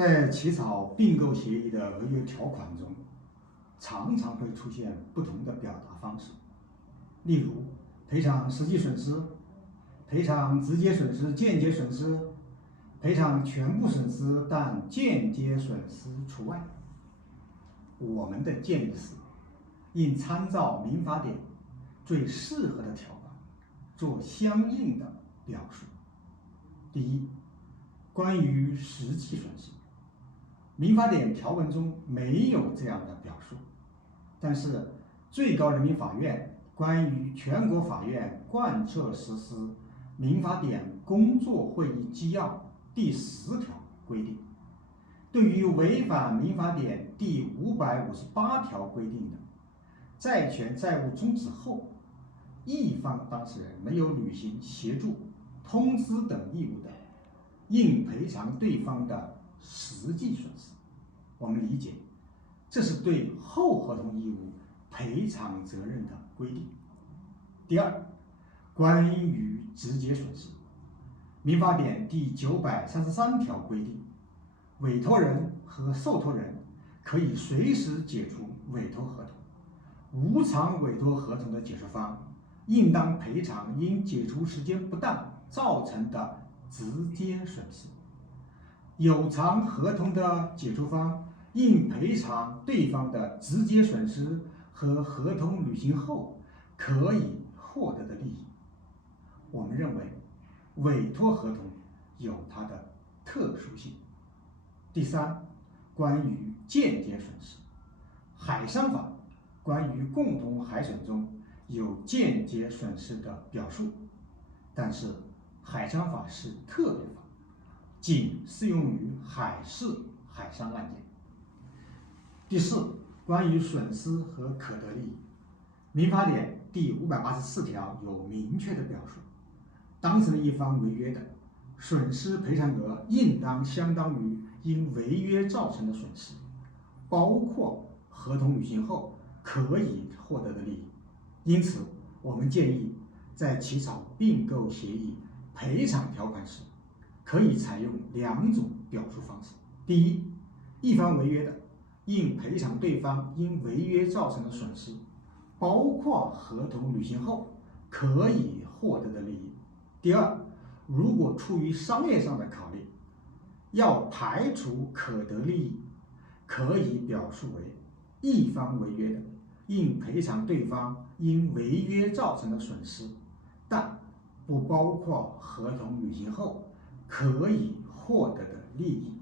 在起草并购协议的违约条款中，常常会出现不同的表达方式，例如赔偿实际损失、赔偿直接损失、间接损失、赔偿全部损失但间接损失除外。我们的建议是，应参照民法典最适合的条款，做相应的表述。第一，关于实际损失，民法典条文中没有这样的表述，但是最高人民法院关于全国法院贯彻实施民法典工作会议纪要第10条规定，对于违反民法典第558条规定的债权债务终止后，一方当事人没有履行协助、通知等义务的，应赔偿对方的实际损失。我们理解，这是对后合同义务赔偿责任的规定。第二，关于直接损失，民法典第933条规定，委托人和受托人可以随时解除委托合同，无偿委托合同的解除方应当赔偿因解除时间不当造成的直接损失，有偿合同的解除方应赔偿对方的直接损失和合同履行后可以获得的利益。我们认为委托合同有它的特殊性。第三，关于间接损失，海商法关于共同海损中有间接损失的表述，但是海商法是特别法，仅适用于海事海商案件。第四，关于损失和可得利益，民法典第584条有明确的表述，当事人一方违约的，损失赔偿额应当相当于因违约造成的损失，包括合同履行后可以获得的利益。因此，我们建议在起草并购协议赔偿条款时，可以采用2种表述方式。第一，一方违约的，应赔偿对方因违约造成的损失，包括合同履行后可以获得的利益。第二，如果出于商业上的考虑，要排除可得利益，可以表述为一方违约的，应赔偿对方因违约造成的损失，但不包括合同履行后可以获得的利益。